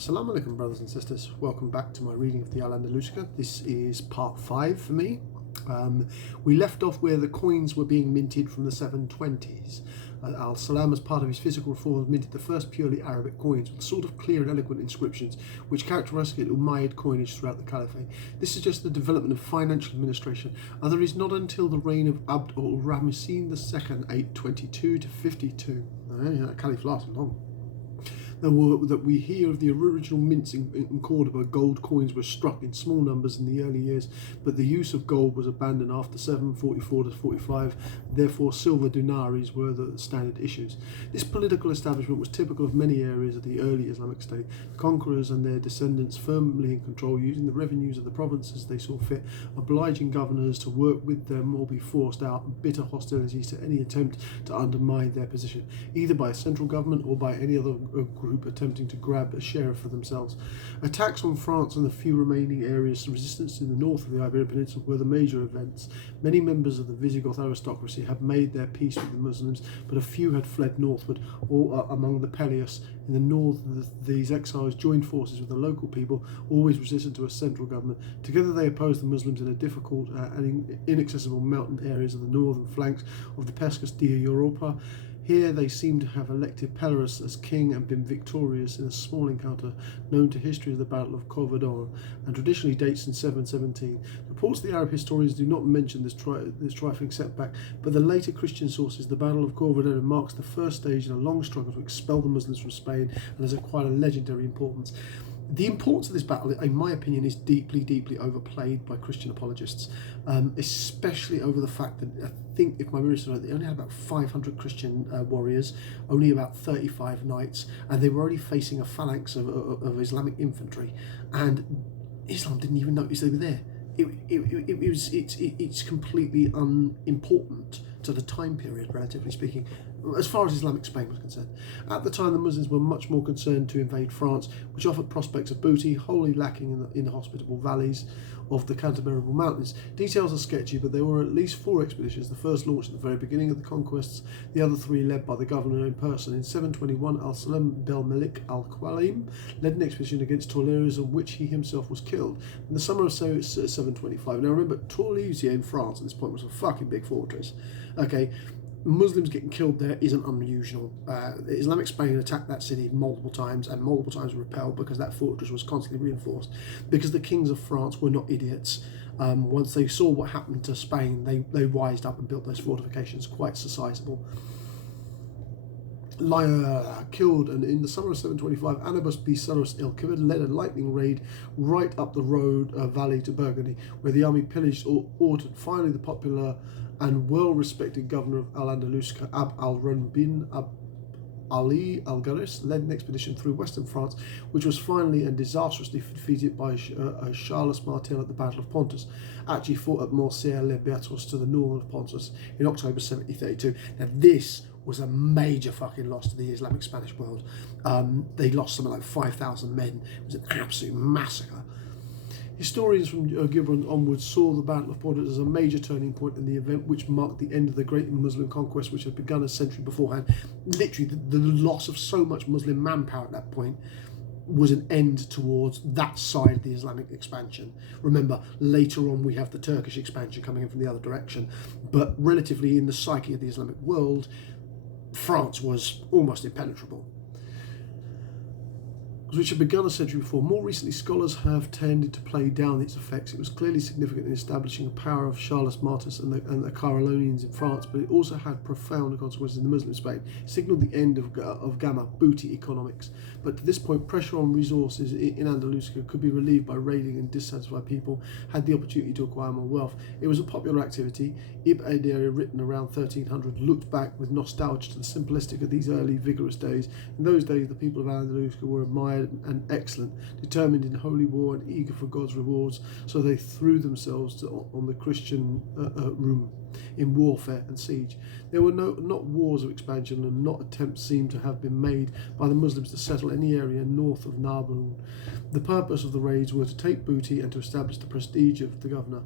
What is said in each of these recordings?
Assalamu alaikum, brothers and sisters. Welcome back to my reading of the Al-Andalus. This is part 5 for me. We left off where the coins were being minted from the 720s. Al-Salam, as part of his physical reforms, minted the first purely Arabic coins with the sort of clear and eloquent inscriptions which characterised Umayyad coinage throughout the Caliphate. This suggests the development of financial administration, and there is not until the reign of Abd al-Ramessin II, 822 to 52. That caliph lasted long. That we hear of the original mints in Cordoba. Gold coins were struck in small numbers in the early years, but the use of gold was abandoned after 744 to 45. Therefore, silver dinaries were the standard issues. This political establishment was typical of many areas of the early Islamic state. The conquerors and their descendants firmly in control, using the revenues of the provinces they saw fit, obliging governors to work with them or be forced out, and bitter hostilities to any attempt to undermine their position, either by a central government or by any other group attempting to grab a share for themselves. Attacks on France and the few remaining areas of resistance in the north of the Iberian Peninsula were the major events. Many members of the Visigoth aristocracy had made their peace with the Muslims, but a few had fled northward, or among the Peleus. In the north, these exiles joined forces with the local people, always resistant to a central government. Together they opposed the Muslims in a difficult and inaccessible mountain areas of the northern flanks of the Pescas de Europa. Here they seem to have elected Pelorus as king and been victorious in a small encounter known to history as the Battle of Corvadon, and traditionally dates in 717. Reports of the Arab historians do not mention this trifling setback, but the later Christian sources, the Battle of Corvadon marks the first stage in a long struggle to expel the Muslims from Spain and has acquired a legendary importance. The importance of this battle, in my opinion, is deeply, deeply overplayed by Christian apologists, especially over the fact that I think, if my memory is right, they only had about 500 Christian warriors, only about 35 knights, and they were already facing a phalanx of Islamic infantry, and Islam didn't even notice they were there. It's completely unimportant to the time period, relatively speaking, as far as Islamic Spain was concerned. At the time, the Muslims were much more concerned to invade France, which offered prospects of booty, wholly lacking in the hospitable valleys of the Cantabrian Mountains. Details are sketchy, but there were at least 4 expeditions, the first launched at the very beginning of the conquests, the other 3 led by the governor in person. In 721, Al-Salam Bel Malik al-Qawalim led an expedition against Toulouse, on which he himself was killed in the summer of 725. Now remember, Toulouse in France at this point was a fucking big fortress. Okay, Muslims getting killed there isn't unusual. Islamic Spain attacked that city multiple times and multiple times repelled because that fortress was constantly reinforced. Because the kings of France were not idiots. Once they saw what happened to Spain, they wised up and built those fortifications quite sizable. Killed, and in the summer of 725, Anubis B. Salus il-Kibir led a lightning raid right up the road valley to Burgundy, where the army pillaged or ordered. Finally, the popular and well-respected governor of Al-Andalus, Ab al-Run bin Ali al-Garis, led an expedition through western France, which was finally and disastrously defeated by Charles Martel at the Battle of Pontus, actually fought at Morcier-les-Bertos to the north of Pontus in October 732. Now this was a major fucking loss to the Islamic Spanish world. They lost something like 5,000 men. It was an absolute massacre. Historians from Gibran onwards saw the Battle of Pontus as a major turning point in the event, which marked the end of the great Muslim conquest, which had begun a century beforehand. Literally, the loss of so much Muslim manpower at that point was an end towards that side of the Islamic expansion. Remember, later on we have the Turkish expansion coming in from the other direction, but relatively in the psyche of the Islamic world, France was almost impenetrable, which had begun a century before. More recently, scholars have tended to play down its effects. It was clearly significant in establishing the power of Charles Martel and the Carolingians in France, but it also had profound consequences in the Muslim Spain. It signalled the end of Gamma, booty economics. But to this point, pressure on resources in Andalusia could be relieved by raiding and dissatisfied people had the opportunity to acquire more wealth. It was a popular activity. Ibn Adar, written around 1300, looked back with nostalgia to the simplistic of these early vigorous days. In those days, the people of Andalusia were admired and excellent, determined in holy war and eager for God's rewards, so they threw themselves on the Christian room in warfare and siege. There were not wars of expansion, and not attempts seem to have been made by the Muslims to settle any area north of Narbonne. The purpose of the raids were to take booty and to establish the prestige of the governor,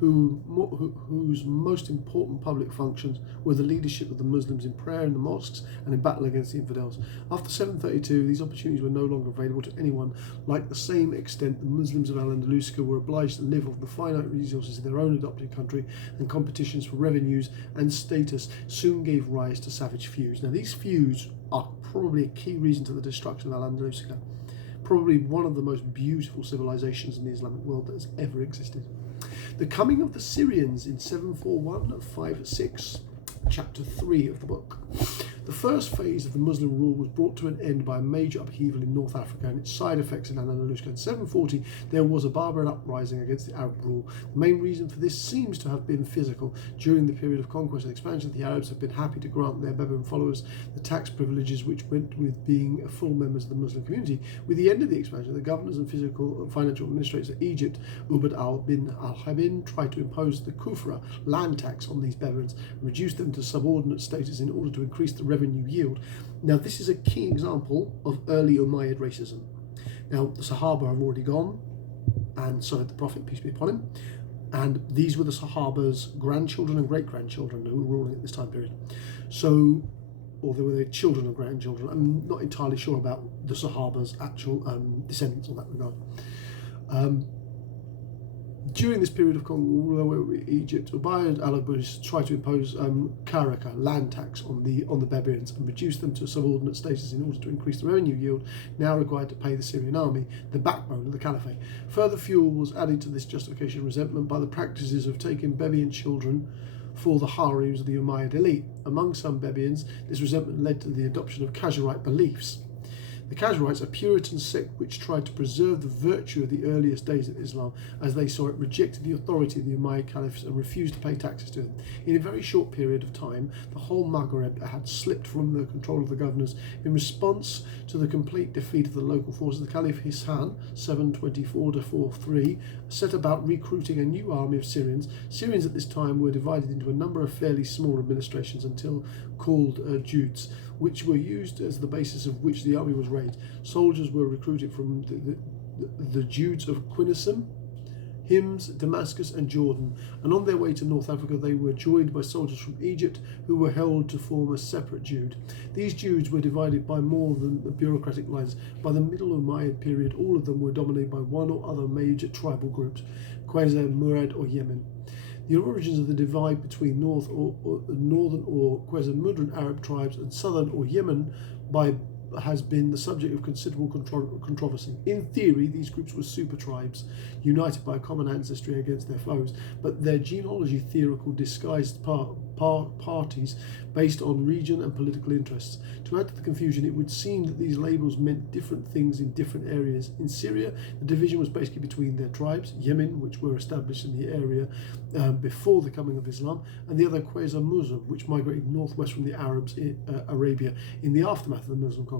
whose most important public functions were the leadership of the Muslims in prayer in the mosques and in battle against the infidels. After 732, these opportunities were no longer available to anyone. Like the same extent, the Muslims of Al-Andalus were obliged to live off the finite resources in their own adopted country, and competitions for revenues and status soon gave rise to savage feuds. Now, these feuds are probably a key reason to the destruction of Al-Andalus, probably one of the most beautiful civilizations in the Islamic world that has ever existed. The coming of the Syrians in 741-56, chapter 3 of the book. The first phase of the Muslim rule was brought to an end by a major upheaval in North Africa and its side effects in Al-Andalus. In 740, there was a barbarian uprising against the Arab rule. The main reason for this seems to have been physical. During the period of conquest and expansion, the Arabs have been happy to grant their Bedouin followers the tax privileges which went with being full members of the Muslim community. With the end of the expansion, the governors and financial administrators of Egypt, Ubayd bin al-Habin, tried to impose the Kufra land tax on these Bedouins and reduce them to subordinate status in order to increase the revenue yield. Now, this is a key example of early Umayyad racism. Now, the Sahaba have already gone, and so had the Prophet, peace be upon him, and these were the Sahaba's grandchildren and great-grandchildren who were ruling at this time period. So, or they were their children and grandchildren. I'm not entirely sure about the Sahaba's actual descendants in that regard. During this period of Egypt, Umayyad al-Andalus tried to impose karaka, land tax, on the Bedouins and reduce them to subordinate status in order to increase the revenue yield now required to pay the Syrian army, the backbone of the caliphate. Further fuel was added to this justification of resentment by the practices of taking Bedouin children for the harems of the Umayyad elite. Among some Bedouins, this resentment led to the adoption of Khazarite beliefs. The Khazarites, a Puritan sect which tried to preserve the virtue of the earliest days of Islam, as they saw it, rejected the authority of the Umayyad caliphs and refused to pay taxes to them. In a very short period of time, the whole Maghreb had slipped from the control of the governors. In response to the complete defeat of the local forces, the Caliph Hissan, 724-43, set about recruiting a new army of Syrians. Syrians at this time were divided into a number of fairly small administrations until called Judes, which were used as the basis of which the army was raised. Soldiers were recruited from the Judes of Quinisum, Hims, Damascus and Jordan, and on their way to North Africa they were joined by soldiers from Egypt who were held to form a separate Jude. These Judes were divided by more than the bureaucratic lines. By the Middle Umayyad period, all of them were dominated by one or other major tribal groups, Qawza, Murad or Yemen. The origins of the divide between northern or Qawza-Mudran Arab tribes and southern or Yemen has been the subject of considerable controversy. In theory, these groups were super tribes, united by a common ancestry against their foes, but their genealogy theoretical disguised parties based on region and political interests. To add to the confusion, it would seem that these labels meant different things in different areas. In Syria, the division was basically between their tribes, Yemen, which were established in the area before the coming of Islam, and the other Qawza-Muslim, which migrated northwest from the Arabs in Arabia in the aftermath of the Muslim conquest.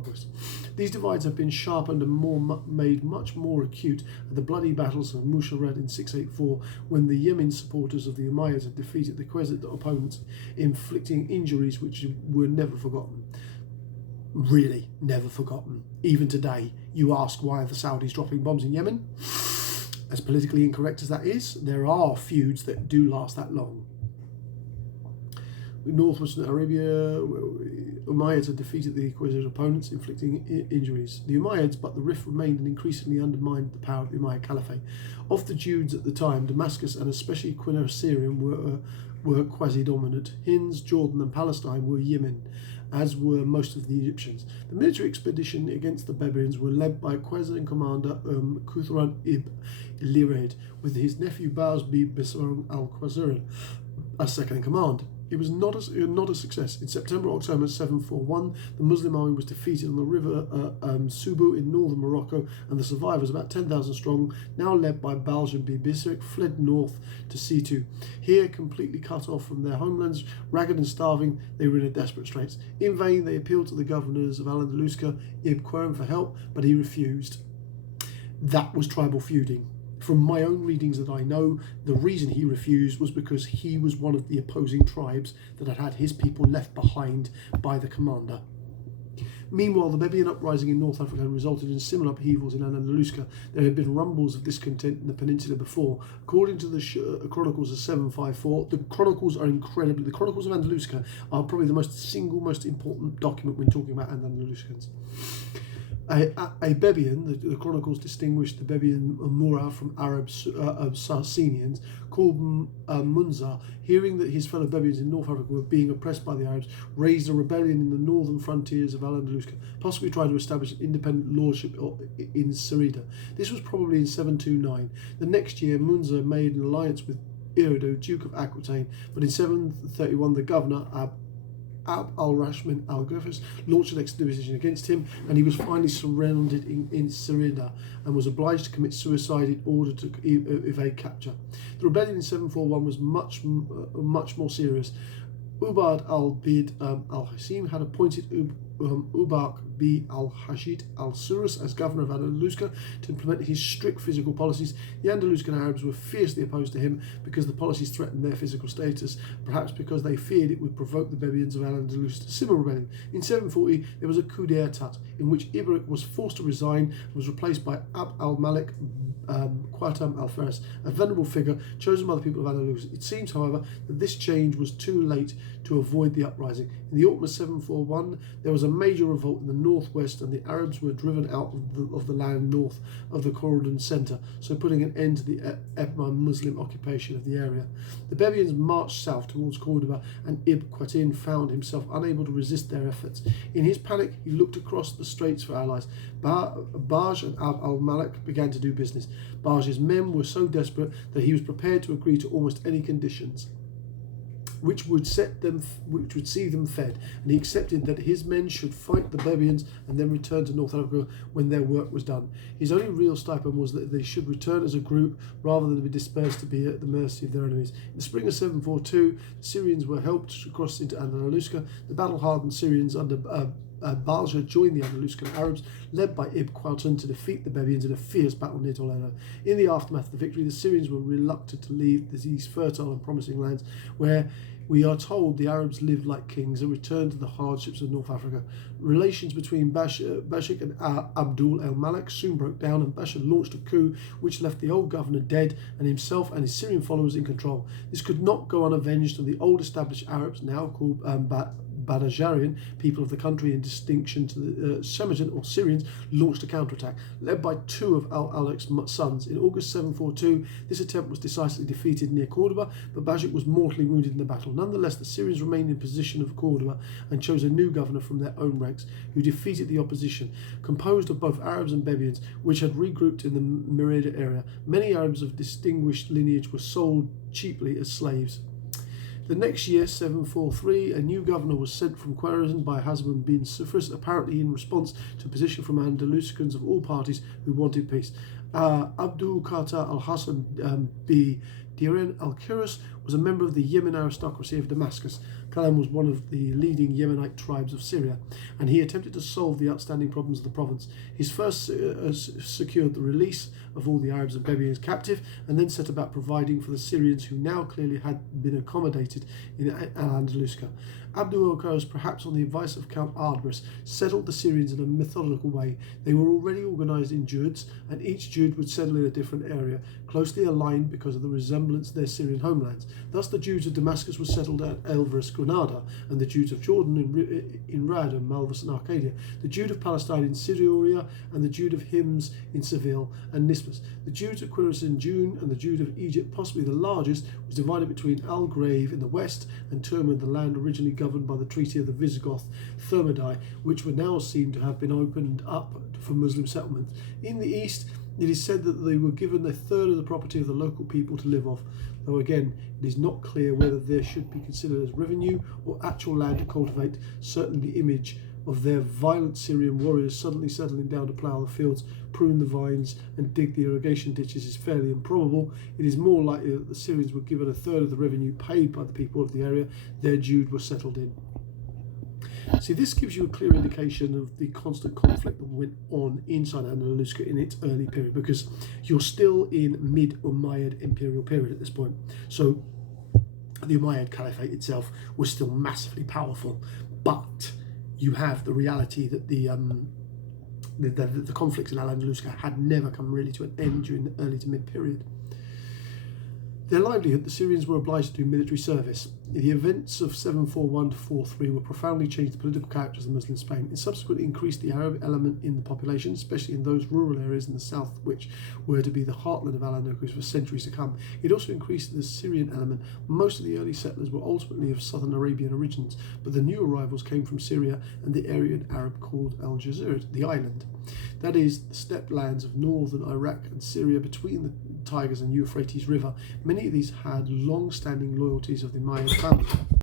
These divides have been sharpened and made much more acute at the bloody battles of Musharrad in 684, when the Yemen supporters of the Umayyads had defeated the Qawza opponents, inflicting injuries which were never forgotten. Really, never forgotten. Even today, you ask why are the Saudis dropping bombs in Yemen? As politically incorrect as that is, there are feuds that do last that long. In northwestern Arabia, Umayyads had defeated the Qawza opponents, inflicting injuries. The Umayyads, but the rift remained and increasingly undermined the power of the Umayyad Caliphate. Of the Judes at the time, Damascus and especially Qawza-Syrian were quasi-dominant. Hind, Jordan and Palestine were Yemen, as were most of the Egyptians. The military expedition against the Bedouins were led by Qawza commander Kuthran ibn Lired, with his nephew Baz bin Bisr al-Qawzari as second in command. It was not a success. In September-October 741, the Muslim army was defeated on the river Subu in northern Morocco, and the survivors, about 10,000 strong, now led by Baljan bin Bisr, fled north to Situ. Here, completely cut off from their homelands, ragged and starving, they were in a desperate straits. In vain, they appealed to the governors of Al-Andalus, Ibn Qurm, for help, but he refused. That was tribal feuding. From my own readings that I know, the reason he refused was because he was one of the opposing tribes that had had his people left behind by the commander. Meanwhile, the Bedouin uprising in North Africa resulted in similar upheavals in Al-Andalus. There had been rumbles of discontent in the peninsula before. According to the Chronicles of 754, the Chronicles are incredibly... The Chronicles of Andalusia are probably the most important document when talking about Andalusians. A Bebian, the chronicles distinguish the Bebian Murrah from Arab Saracenians, called Munzar, hearing that his fellow Bebians in North Africa were being oppressed by the Arabs, raised a rebellion in the northern frontiers of Al-Andalus, possibly trying to establish independent lordship in Cereda. This was probably in 729. The next year, Munzar made an alliance with Irido, Duke of Aquitaine, but in 731 the governor, Ab al-Rashmin al-Ghufis, launched an expedition against him, and he was finally surrounded in Cereda and was obliged to commit suicide in order to evade capture. The rebellion in 741 was much more serious. Ubad al-Bid al-Hasim had appointed Ubaq bi al-Hashid al-Surus as governor of Andalusia to implement his strict physical policies. The Andalusian Arabs were fiercely opposed to him because the policies threatened their physical status, perhaps because they feared it would provoke the Bebians of Al-Andalus to civil rebellion. In 740, there was a coup d'etat in which Ibrick was forced to resign and was replaced by Abd al-Malik Qatam al-Faris, a venerable figure chosen by the people of Al-Andalus. It seems, however, that this change was too late to avoid the uprising. In the autumn of 741, there was a major revolt in the northwest, and the Arabs were driven out of the land north of the Cordovan centre, so putting an end to the Muslim occupation of the area. The Bebians marched south towards Cordoba, and Ibn Qatin found himself unable to resist their efforts. In his panic, he looked across the straits for allies. Baj and Abd al-Malik began to do business. Baj's men were so desperate that he was prepared to agree to almost any conditions which would see them fed, and he accepted that his men should fight the Bebians and then return to North Africa when their work was done. His only real stipend was that they should return as a group rather than be dispersed to be at the mercy of their enemies. In the spring of 742, the Syrians were helped to cross into Andalusia. The battle-hardened Syrians under Balja joined the Andalusian Arabs, led by Ibn Qatin, to defeat the Bebians in a fierce battle near Toledo. In the aftermath of the victory, the Syrians were reluctant to leave these fertile and promising lands, where we are told the Arabs lived like kings and returned to the hardships of North Africa. Relations between Bashik and Abdul el-Malik soon broke down, and Bashir launched a coup which left the old governor dead and himself and his Syrian followers in control. This could not go unavenged, and the old established Arabs, now called Badajarian, people of the country in distinction to the Semitan or Syrians, launched a counterattack, led by two of Al-Alik's sons. In August 742, this attempt was decisively defeated near Cordoba, but Bajik was mortally wounded in the battle. Nonetheless, the Syrians remained in possession of Cordoba and chose a new governor from their own ranks, who defeated the opposition, composed of both Arabs and Bebians, which had regrouped in the Merida area. Many Arabs of distinguished lineage were sold cheaply as slaves. The next year, 743, a new governor was sent from Khorasan by Hasban bin Sufris, apparently in response to a position from Andalusicans of all parties who wanted peace. Abdul Qatar al-Hassan bi Diran al-Kiras was a member of the Yemen aristocracy of Damascus. Kalam was one of the leading Yemenite tribes of Syria, and he attempted to solve the outstanding problems of the province. His first secured the release of all the Arabs and Bebians captive, and then set about providing for the Syrians who now clearly had been accommodated in Al-Andalusia. Abdul al-Qaras, perhaps on the advice of Count Ardris, settled the Syrians in a methodical way. They were already organised in Juds, and each Jud would settle in a different area, closely aligned because of the resemblance to their Syrian homelands. Thus the Jews of Damascus were settled at Elvris, Granada, and the Jews of Jordan in Rad and Malvus and Arcadia, the Jews of Palestine in Syria, and the Jews of Hims in Seville and Nisbis. The Jews of Quiris in June, and the Jews of Egypt, possibly the largest, was divided between Al-Grave in the west and Turman, the land originally governed by the Treaty of the Visigoth Thermidai, which were now seen to have been opened up for Muslim settlements. In the east, it is said that they were given a third of the property of the local people to live off, though again it is not clear whether there should be considered as revenue or actual land to cultivate. Certainly the image of their violent Syrian warriors suddenly settling down to plough the fields, prune the vines and dig the irrigation ditches is fairly improbable. It is more likely that the Syrians were given a third of the revenue paid by the people of the area their Jude were settled in. See, this gives you a clear indication of the constant conflict that went on inside Andalusia in its early period, because you're still in mid-Umayyad imperial period at this point. So the Umayyad Caliphate itself was still massively powerful, but you have the reality that the conflicts in Al-Andalus had never come really to an end during the early to mid period. Their livelihood, the Syrians were obliged to do military service. The events of 741 to 43 will profoundly change the political character of Muslim Spain. It subsequently increased the Arab element in the population, especially in those rural areas in the south which were to be the heartland of Al-Andalus for centuries to come. It also increased the Syrian element. Most of the early settlers were ultimately of southern Arabian origins, but the new arrivals came from Syria and the area in Arab called Al-Jazir, the island. That is, the steppe lands of northern Iraq and Syria between the Tigris and Euphrates River. Many of these had long-standing loyalties of the Umayyad family.